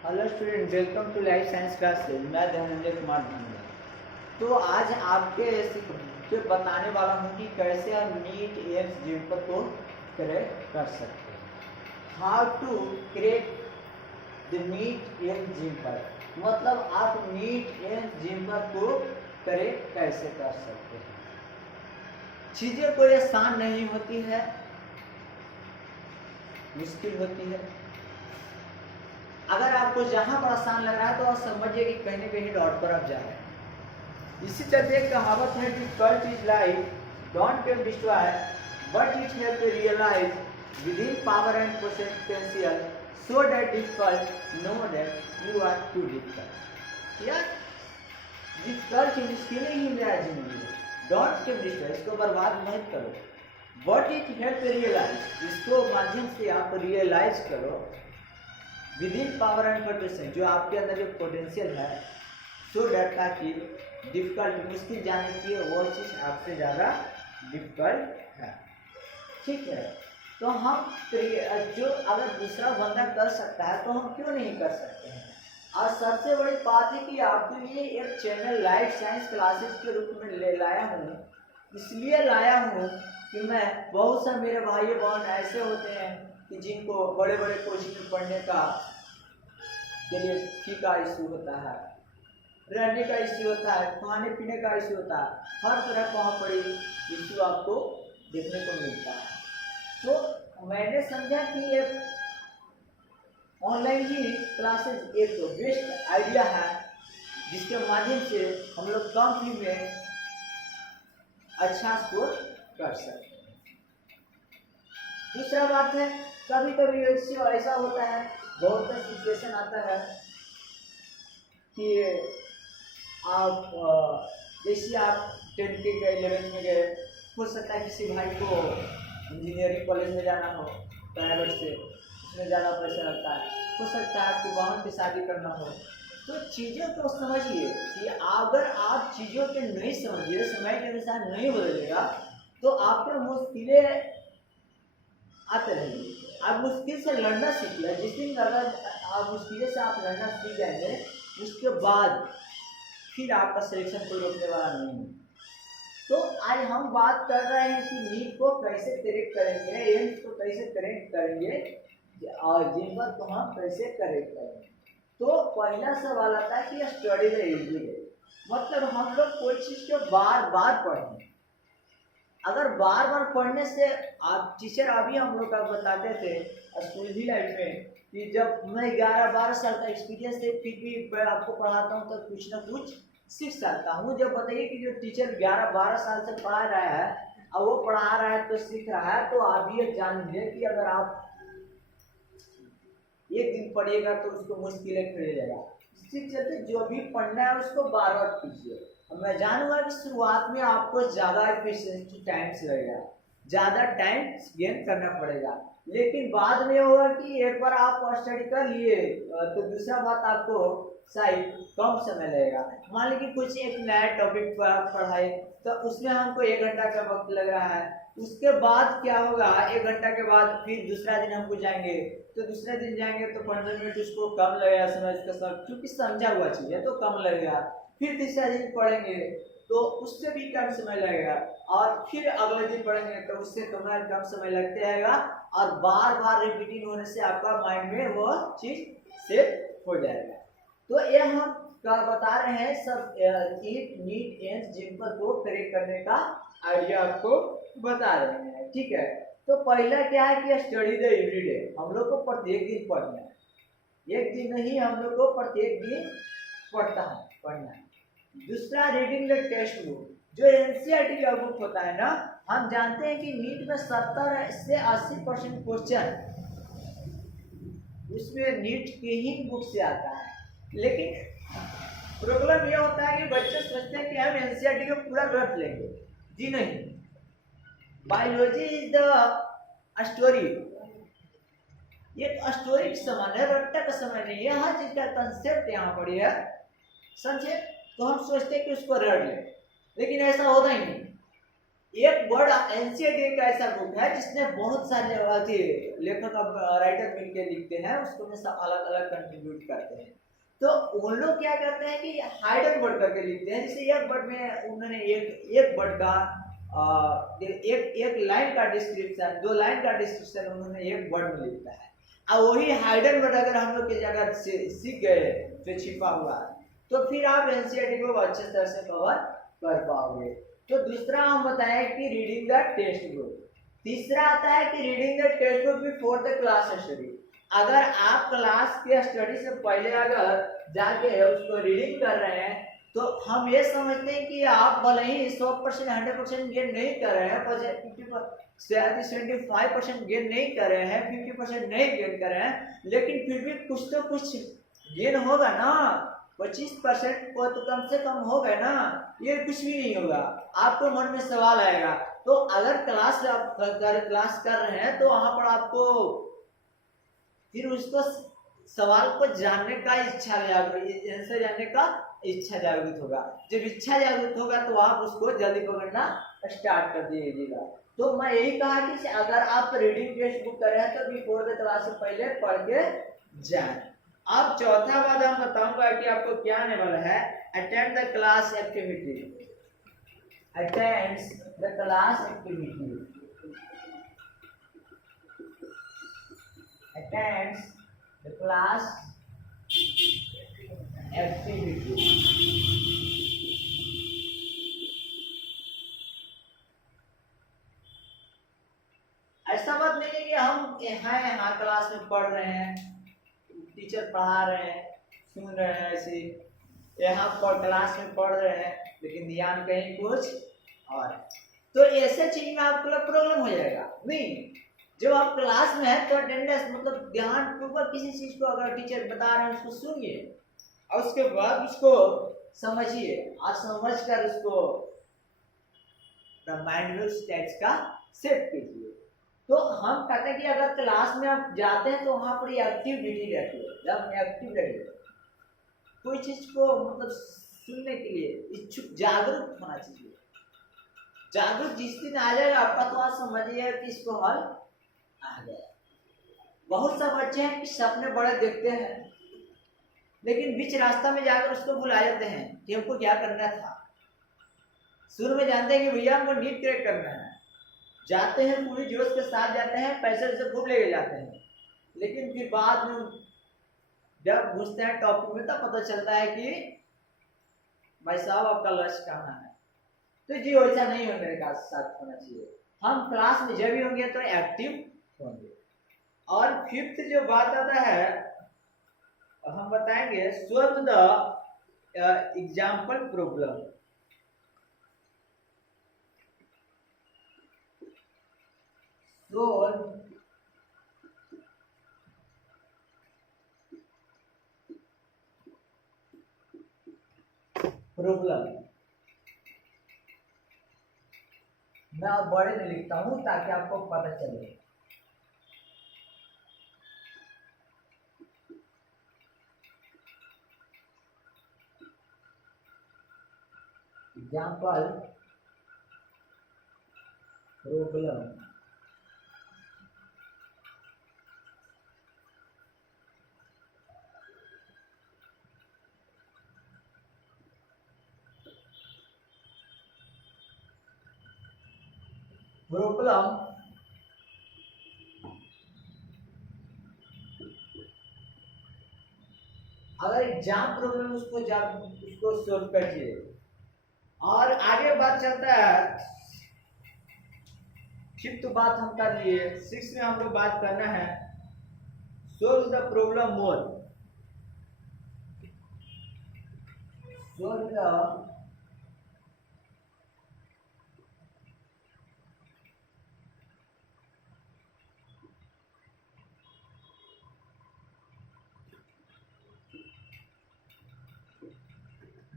Hello student, welcome to life science classes. मैं धनंजय कुमार धनंजय। तो आज आपके जो बताने वाला हूँ कि कैसे हम नीट एम्स जिम्पर को क्रैक कर सकते हैं। How to crack the NEET AIIMS JIPMER, मतलब आप नीट एम्स जिम्पर को क्रैक कैसे कर सकते हैं। चीज़ें कोई आसान नहीं होती है, मुश्किल होती है। अगर आपको जहां पर आसान लग रहा है तो आप समझिए कि कहीं ना कहीं डॉट पर आप जा रहे हैं। इसी तरह एक कहावत है कि curt is life don't get destroy but it help to realize with in power and potential so that difficult know that you are too difficult. यार डिफिकल्ट मुश्किलें ही मेरा जिंदगी है, डोंट गेट डिस्ट्रॉय, इसको बर्बाद मत करो। But it help to realize, इसको माध्यम से आप रियलाइज करो with in power and potential, जो आपके अंदर जो पोटेंशियल है, सो डैट ताकि डिफिकल्ट मुश्किल जाने की वो चीज़ आपसे ज़्यादा डिफिकल्ट है। ठीक है, तो हम जो अगर दूसरा बंदा कर सकता है तो हम क्यों नहीं कर सकते हैं। और सबसे बड़ी बात है कि आपके लिए एक चैनल लाइफ साइंस क्लासेस के रूप में ले लाया हूँ। इसलिए लाया हूँ कि मैं बहुत से मेरे भाई बहन ऐसे होते हैं कि जिनको बड़े बड़े कोचिंग में पढ़ने का के लिए फी का इशू होता है, रहने का इशू होता है, खाने पीने का इशू होता है, हर तरह का वहाँ पर इशू आपको देखने को मिलता है। तो मैंने समझा कि ये ऑनलाइन ही क्लासेस एक बेस्ट आइडिया है, जिसके माध्यम से हम लोग कम फी में अच्छा स्कोर कर सकते हैं। दूसरा बात है, कभी कभी ऐसा होता है, बहुत सा सिचुएशन आता है कि आप जैसे आप 10th के गए, 11th में गए, हो सकता है किसी भाई को इंजीनियरिंग कॉलेज में जाना हो प्राइवेट से, उसमें ज़्यादा पैसा लगता है। हो सकता है आपकी बहन की शादी करना हो। तो चीज़ों को समझिए कि अगर आप चीज़ों के नहीं समझिए, समय के अनुसार नहीं बदलेगा तो आपको मुश्किलें आते रहेंगे। आप मुश्किल से लड़ना सीखिए। जिस दिन अगर आप मुश्किलें से आप लड़ना सीख जाएंगे, उसके बाद फिर आपका सिलेक्शन कोई रोकने वाला नहीं है। तो आज हम बात कर रहे हैं कि नीट को कैसे करेक्ट करेंगे, एम्स को कैसे करेक्ट करेंगे और जिम्पर को हम कैसे करेक्ट करेंगे। तो पहला सवाल आता है कि स्टडी द एवरीडे, मतलब हम लोग कोई चीज़ को बार बार पढ़ें। अगर बार बार पढ़ने से, आप टीचर अभी हम लोग का बताते थे स्कूल ही लाइफ में कि जब मैं 11-12 साल का एक्सपीरियंस है, फिर भी मैं आपको पढ़ाता हूँ तो कुछ ना कुछ सीख सकता हूँ। जब बताइए कि जो टीचर 11-12 साल से पढ़ा रहा है और वो पढ़ा रहा है तो सीख रहा है, तो आप ये जान लीजिए कि अगर आप एक दिन पढ़िएगा तो उसको मुश्किलें खड़े जाएगा। इसके चलते जो भी पढ़ना है उसको बार बार कीजिए। मैं जानूंगा कि शुरुआत में आपको ज़्यादा एफिशिएंसी टाइम से लगेगा, ज़्यादा टाइम गेन करना पड़ेगा, लेकिन बाद में होगा कि एक बार आप स्टडी कर लिए तो दूसरा बात आपको शायद कम समय लगेगा। मान लीजिए कुछ एक नया टॉपिक पर आप पढ़ाए तो उसमें हमको 1 घंटा का वक्त लग रहा है, उसके बाद क्या होगा, 1 घंटा के बाद फिर दूसरा दिन हमको जाएंगे तो दूसरे दिन जाएंगे तो 15 मिनट उसको कम लगेगा समझ का सब, क्योंकि समझा हुआ चीज़ है तो कम लगेगा। फिर तीसरा दिन पढ़ेंगे तो उससे भी कम समय लगेगा, और फिर अगले दिन पढ़ेंगे तो उससे कम समय लगते आएगा, और बार बार रिपीटिंग होने से आपका माइंड में वो चीज सेट हो जाएगा। तो ये हम बता रहे हैं सब नीट एम्स जिम्पर को करेक्ट करने का आइडिया आपको बता रहे हैं। ठीक है, तो पहला क्या है कि स्टडी द एवरीडे, हम लोग को प्रत्येक दिन पढ़ना है। एक दिन नहीं, हम लोग को प्रत्येक दिन पढ़ना है। दूसरा, रीडिंग द टेक्स्ट बुक, जो एनसीईआरटी का बुक होता है ना, हम जानते हैं कि नीट में 70 से 80% क्वेश्चन उसमें नीट के ही बुक से आता है। लेकिन प्रॉब्लम यह होता है कि बच्चे सोचते हैं कि हम एनसीईआरटी को पूरा रट लेंगे। जी नहीं, बायोलॉजी इज द स्टोरी, ये स्टोरी का समान है, रट्टा का समान नहीं है। हर चीज का कंसेप्ट यहाँ पर है, समझे। तो हम सोचते हैं कि उसको रट लें, लेकिन ऐसा होता ही नहीं। एक वर्ड एनसीईआरटी एक ऐसा बुक है जिसने बहुत सारे लेखक राइटर मिलकर लिखते हैं, उसको में सब अलग अलग कंट्रीब्यूट करते हैं। तो उन लोग क्या करते हैं कि हाइडन वर्ड करके लिखते हैं, जैसे एक वर्ड में उन्होंने एक वर्ड का एक लाइन का डिस्क्रिप्शन, 2 लाइन का डिस्क्रिप्शन उन्होंने एक वर्ड में लिखा है। अब वही हाइडन वर्ड अगर हम लोग की जगह सीख गए जो छिपा हुआ है, तो फिर आप एनसीईआरटी को अच्छे तरह से कवर कर पाओगे। तो दूसरा हम बताएं कि रीडिंग द टेक्स्ट बुक। तीसरा आता है कि reading the text book before the class study. अगर आप क्लास के स्टडी से पहले अगर जाके उसको रीडिंग कर रहे हैं, तो हम ये समझते हैं कि आप भले ही 100% 100% गेन नहीं कर रहे हैं, 75% गेन नहीं कर रहे हैं, 50% नहीं गेन कर रहे हैं, लेकिन फिर भी कुछ तो कुछ गेन होगा ना। 25% को तो कम से कम होगा ना, ये कुछ भी नहीं होगा। आपको मन में सवाल आएगा, तो अगर क्लास कर रहे हैं तो वहां पर आपको फिर उसको सवाल को जानने का इच्छा आंसर जानने का इच्छा जागृत होगा। जब इच्छा जागृत होगा तो आप उसको जल्दी पकड़ना स्टार्ट कर दीजिएगा। तो मैं यही कहा कि अगर आप रीडिंग टेक्स्ट बुक कर रहे हैं तो बिफोर द क्लास से पहले पढ़ के जाए। अब चौथा बात हम बताऊंगा कि आपको क्या आने वाला है, attend the class activity. Attends the class activity, attends the class activity। ऐसा बात नहीं है कि हम यहाँ क्लास में पढ़ रहे हैं, टीचर पढ़ा रहे हैं, सुन रहे हैं, ऐसे यहाँ पर क्लास में पढ़ रहे हैं लेकिन ध्यान कहीं कुछ और, तो ऐसे चीज में आपको प्रॉब्लम हो जाएगा। नहीं, जब आप क्लास में है तो अटेंडेंस मतलब ध्यान पूर्वक किसी चीज को अगर टीचर बता रहे हैं उसको सुनिए और उसके बाद उसको समझिए और समझकर उसको माइंड में स्टेट्स का सेट कीजिए। तो हम कहते हैं कि अगर क्लास में आप जाते हैं तो वहां पर एक्टिविटी रहती है। जब एक्टिव रहिए, कोई चीज को मतलब सुनने के लिए इच्छुक जागरूक होना चाहिए। जागरूक जिस दिन आ जाएगा आपका तो आज समझिए कि इसको हल आ गया। बहुत सा बच्चे हैं कि सपने बड़े देखते हैं लेकिन बीच रास्ता में जाकर उसको भुला जाते हैं कि हमको क्या करना था। शुरू में जानते हैं कि भैया हमको नीट क्रैक करना है, जाते हैं पूरी जोश के साथ जाते हैं, पैसे से खूब लेके जाते हैं, लेकिन फिर बाद में जब घुसते हैं टॉपिक में तब पता चलता है कि भाई साहब आपका लक्ष्य कहाँ है। तो जी वैसा नहीं हो मेरे साथ होना चाहिए। हम क्लास में जब भी होंगे तो एक्टिव होंगे। और फिफ्थ जो बात आता है हम बताएंगे, solve the example problem. solve problem. मैं अब बड़े में लिखता हूं ताकि आपको पता चले। Example problem. प्रॉब्लम अगर एग्जाम प्रॉब्लम उसको सोल्व करिए। और आगे बात चलता है, फिफ्थ बात हम कर लिए, सिक्स में हम लोग बात करना है solve the problem more. Solve the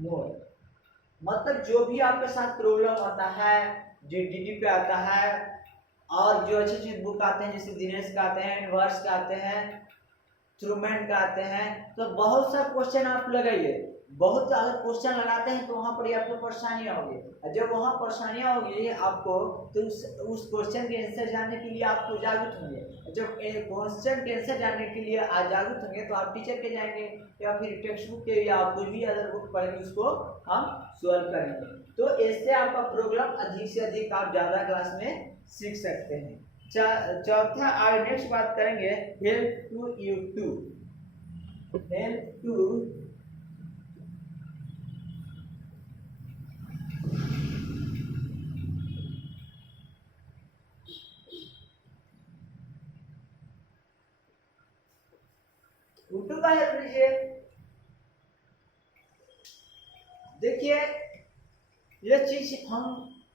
more, मतलब जो भी आपके साथ प्रॉब्लम आता है, जो डीडी पे आता है और जो अच्छे अच्छे बुक आते हैं जैसे दिनेश का आते हैं, इनवर्स का आते हैं, ट्रूमैन का आते हैं, तो बहुत सा क्वेश्चन आप लगाइए। बहुत अगर क्वेश्चन लगाते हैं तो वहाँ पर आपको परेशानियाँ होगी, और जब वहाँ परेशानियाँ होगी आपको तो उस क्वेश्चन के आंसर जानने के लिए आपको जागरूक होंगे। जब क्वेश्चन के आंसर जानने के लिए जागरूक होंगे तो आप टीचर के जाएंगे या फिर टेक्स्ट बुक के या कुछ भी अदर बुक पढ़ेंगे उसको हम सॉल्व करेंगे। तो इससे आपका प्रॉब्लम अधिक से अधिक आप ज़्यादा क्लास में सीख सकते हैं। चौथा और नेक्स्ट बात करेंगे help to YouTube. Help to YouTube का हेल्प लीजिए। देखिए ये चीज हम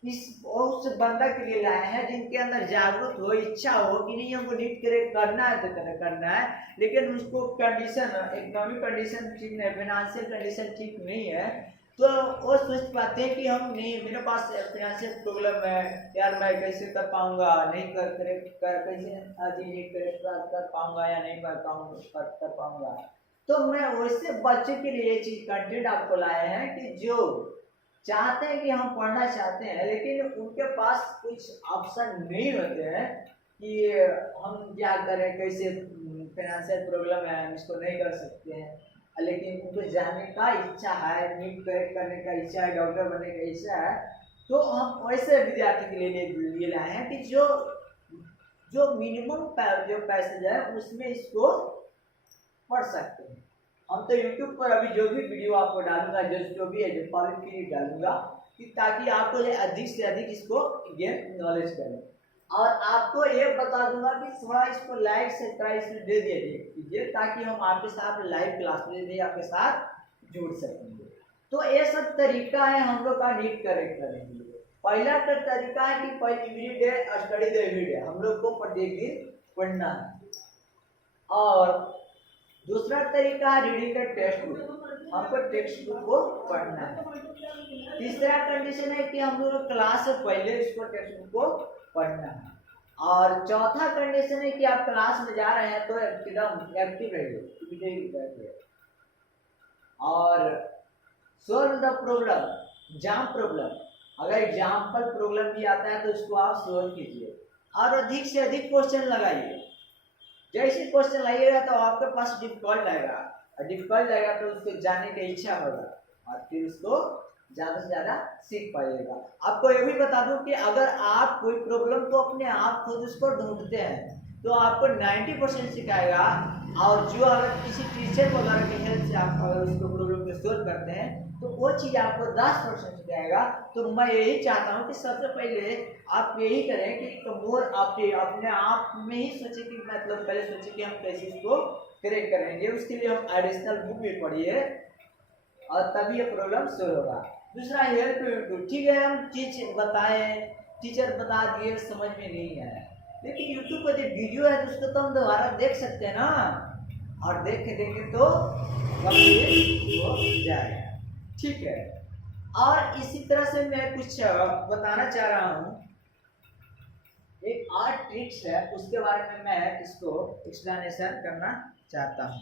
इस उस बंदा के लिए लाए हैं जिनके अंदर जागरूक हो, इच्छा हो कि नहीं हमको नीट क्रैक करना है तो करना है, लेकिन उसको कंडीशन इकोनॉमिक कंडीशन ठीक नहीं, फाइनेंशियल कंडीशन ठीक नहीं है, तो वो सोच पाते हैं कि हम नहीं, मेरे पास फाइनेंशियल प्रॉब्लम है यार, मैं कैसे कर पाऊंगा, नहीं कैसे नीट क्रैक कर पाऊंगा या नहीं कर पाऊंगा। तो मैं वैसे बच्चों के लिए ये चीज कंटेंट आपको लाए हैं कि जो चाहते हैं कि हम पढ़ना चाहते हैं लेकिन उनके पास कुछ ऑप्शन नहीं होते हैं कि हम क्या करें, कैसे फाइनेंशियल प्रॉब्लम है, हम इसको नहीं कर सकते हैं, लेकिन उनको जानने का इच्छा है, नीट क्रैक करने का इच्छा है, डॉक्टर बनने का इच्छा है, तो हम वैसे विद्यार्थी के लिए लाए हैं कि जो मिनिमम जो पैसेज है उसमें इसको पढ़ सकते हैं। हम तो YouTube पर अभी जो भी वीडियो आपको डालूंगा, जो भी है जो पब्लिक के लिए डालूंगा कि ताकि आपको अधिक से अधिक इसको गेन नॉलेज करें। और आपको ये बता दूंगा कि थोड़ा इसको लाइक सब्सक्राइब इसमें दे दीजिए ताकि हम आपके साथ लाइव क्लास में आपके साथ जुड़ सकेंगे। तो ये सब तरीका है हम लोग का नीट करेक्ट करने के लिए। पहला तरीका है कि एवरीडे स्टडी द एवरीडे, हम लोग को प्रत्येक दिन पढ़ना है। और दूसरा तरीका है रीडिंग द टेक्स्ट बुक, हमको टेक्स्ट बुक को पढ़ना है। तीसरा कंडीशन है कि हम लोग क्लास से पहले इसको टेक्स्ट बुक को पढ़ना है। और चौथा कंडीशन है कि आप क्लास में जा रहे हैं तो एकदम एक्टिव रहिए और solve the problem, exam problem, अगर एग्जाम्पल प्रॉब्लम भी आता है तो उसको आप सॉल्व कीजिए और अधिक से अधिक क्वेश्चन लगाइए। जैसे क्वेश्चन लाइएगा तो आपके पास डिफिकल्ट आएगा, और डिफिकल्ट आएगा तो उसको जानने की इच्छा होगा और फिर उसको ज़्यादा से ज़्यादा सीख पाइएगा। आपको ये भी बता दूं कि अगर आप कोई प्रॉब्लम को अपने आप खुद उसको ढूंढते हैं तो आपको 90% सिखाएगा, और जो अगर किसी टीचर वगैरह की हेल्प से आप अगर उसको प्रॉब्लम को सोल्व करते हैं तो वो चीज़ आपको 10% सिखाएगा। तो मैं यही चाहता हूँ कि सबसे पहले आप यही करें कि मोर अपने आप में ही सोचे कि मतलब पहले सोचे कि हम कैसे इसको क्रैक करेंगे, उसके लिए हम एडिशनल बुक भी पढ़िए और तभी ये प्रॉब्लम सोल्व होगा। दूसरा हेल्प टू यूट्यूब, ठीक है हम चीज बताएं, टीचर बता दिए समझ में नहीं आया, लेकिन यूट्यूब पर जो वीडियो है तो उसको तो हम दोबारा देख सकते हैं ना, और देखेंगे तो कंप्लीट हो जाएगा। ठीक है, और इसी तरह से मैं कुछ बताना चाह रहा हूँ, एक और ट्रिक्स है उसके बारे में मैं इसको एक्सप्लेनेशन करना चाहता हूँ।